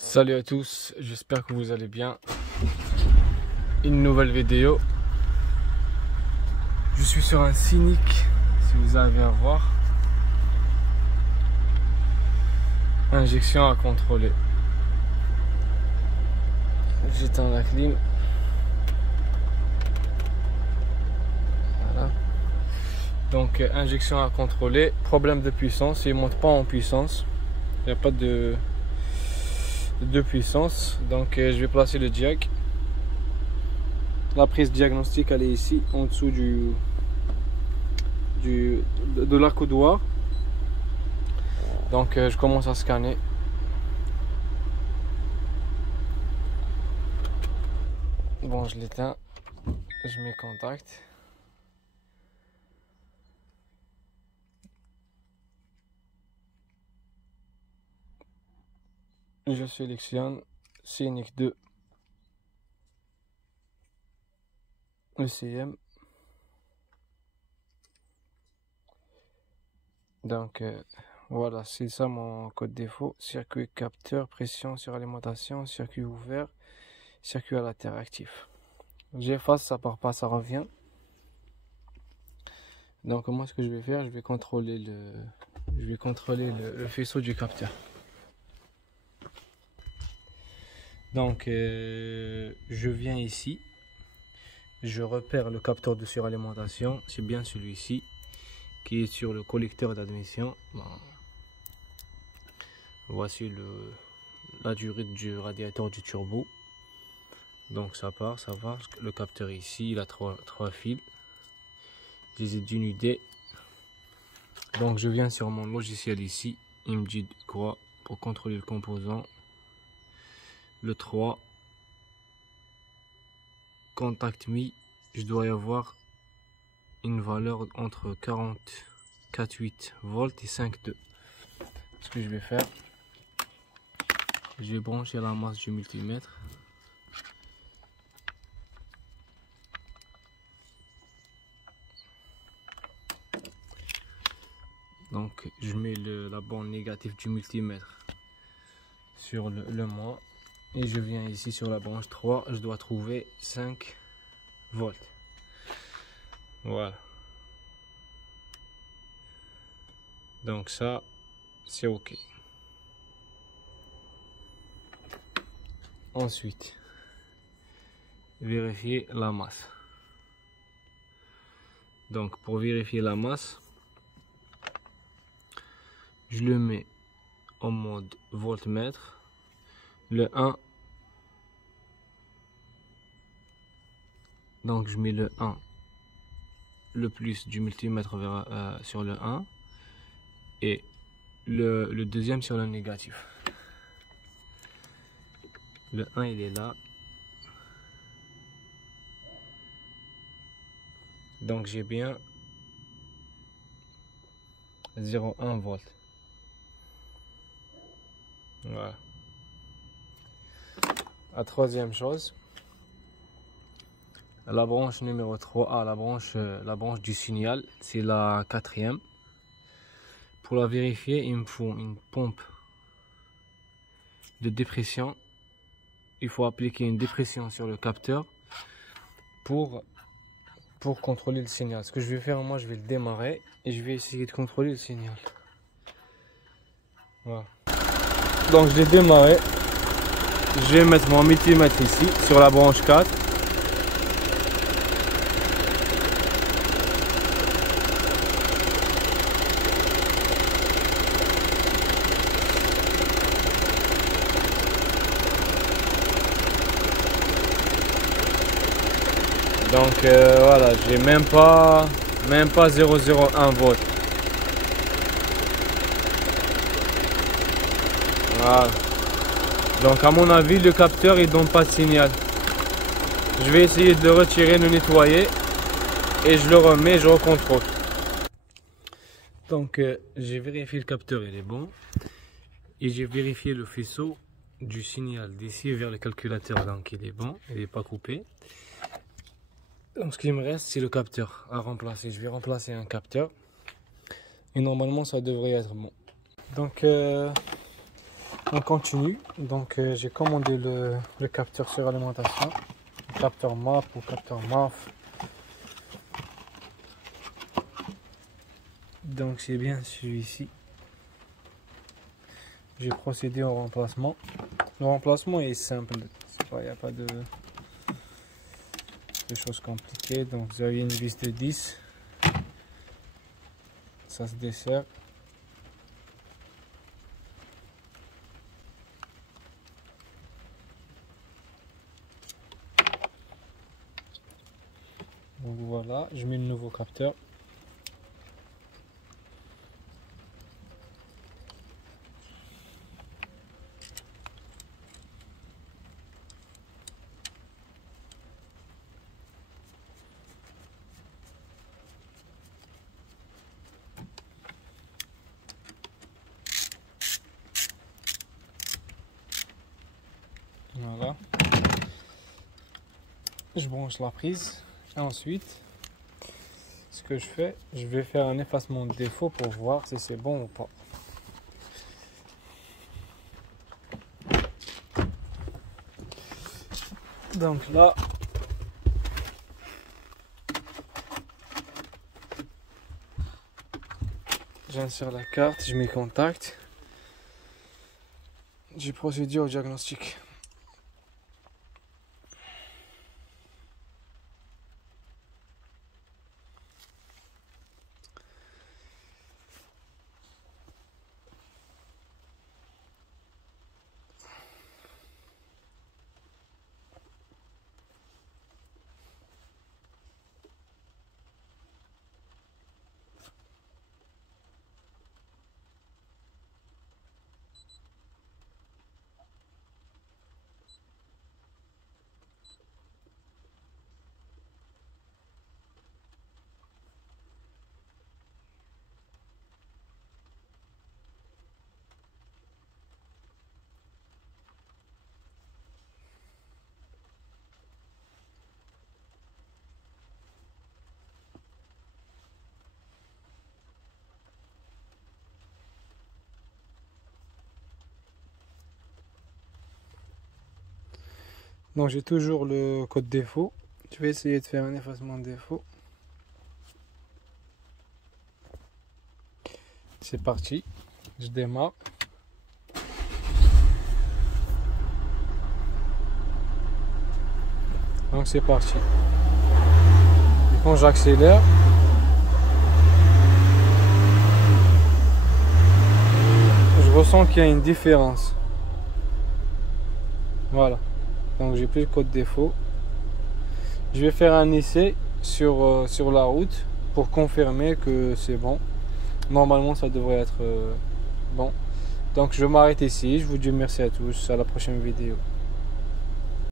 Salut à tous, j'espère que vous allez bien. Une nouvelle vidéo. Je suis sur un Scénic, si vous arrivez à voir. Injection à contrôler. J'éteins la clim. Voilà. Donc injection à contrôler. Problème de puissance, il ne monte pas en puissance. Il n'y a pas de puissance. Donc je vais placer le jack. La prise diagnostique elle est ici en dessous de l'accoudoir. Donc je commence à scanner. Bon, je l'éteins, je mets contact. Je sélectionne Scénic 2 ECM. Donc voilà, c'est ça mon code défaut. Circuit capteur, pression sur alimentation, circuit ouvert, circuit à l'interactif. J'efface, ça part pas, ça revient. Donc moi ce que je vais faire, je vais contrôler le faisceau du capteur. Donc je viens ici, je repère le capteur de suralimentation, c'est bien celui-ci qui est sur le collecteur d'admission. Bon. Voici la durée du radiateur du turbo. Donc ça part, ça va. Le capteur ici, il a trois fils. Je les ai dénudés. Donc je viens sur mon logiciel ici. Il me dit quoi pour contrôler le composant. Le 3. Contact me. Je dois y avoir une valeur entre 44,8 volts et 5,2. Ce que je vais faire, je vais brancher la masse du multimètre. Donc je mets la bande négative du multimètre sur le moins et je viens ici sur la branche 3, je dois trouver 5 volts. Voilà. Donc ça c'est ok. Ensuite, vérifier la masse. Donc pour vérifier la masse, je le mets en mode voltmètre, le 1. Donc je mets le 1, le plus du multimètre sur le 1 et le deuxième sur le négatif. Le 1 il est là. Donc j'ai bien 0,1 volts. Voilà. La troisième chose, la branche numéro 3, la branche du signal, c'est la 4e. Pour la vérifier, il me faut une pompe de dépression. Il faut appliquer une dépression sur le capteur pour contrôler le signal. Ce que je vais faire, moi, je vais le démarrer et je vais essayer de contrôler le signal. Voilà. Donc je l'ai démarré. Je vais mettre mon multimètre ici sur la branche 4. Donc voilà, j'ai même pas 0,01 volts. Voilà. Donc à mon avis le capteur il donne pas de signal. Je vais essayer de le retirer, de le nettoyer et je le remets, je recontrôle. Donc j'ai vérifié le capteur, il est bon. Et j'ai vérifié le faisceau du signal d'ici vers le calculateur, donc il est bon, il n'est pas coupé. Donc ce qui me reste c'est le capteur à remplacer. Je vais remplacer un capteur et normalement ça devrait être bon. Donc On continue. Donc j'ai commandé le capteur sur alimentation, le capteur MAP ou capteur MAF. Donc c'est bien celui-ci. J'ai procédé au remplacement. Le remplacement est simple, il n'y a pas de choses compliquées. Donc vous avez une vis de 10, ça se dessert. Donc voilà, je mets le nouveau capteur. Voilà. Je branche la prise. Et ensuite, ce que je fais, je vais faire un effacement de défaut pour voir si c'est bon ou pas. Donc là, j'insère la carte, je mets contact. J'ai procédé au diagnostic. Donc j'ai toujours le code défaut. Je vais essayer de faire un effacement de défaut. C'est parti. Je démarre. Donc c'est parti. Et quand j'accélère, je ressens qu'il y a une différence. Voilà. Donc j'ai plus le code défaut. Je vais faire un essai sur la route pour confirmer que c'est bon. Normalement ça devrait être bon. Donc je vais m'arrêter ici. Je vous dis merci à tous. À la prochaine vidéo.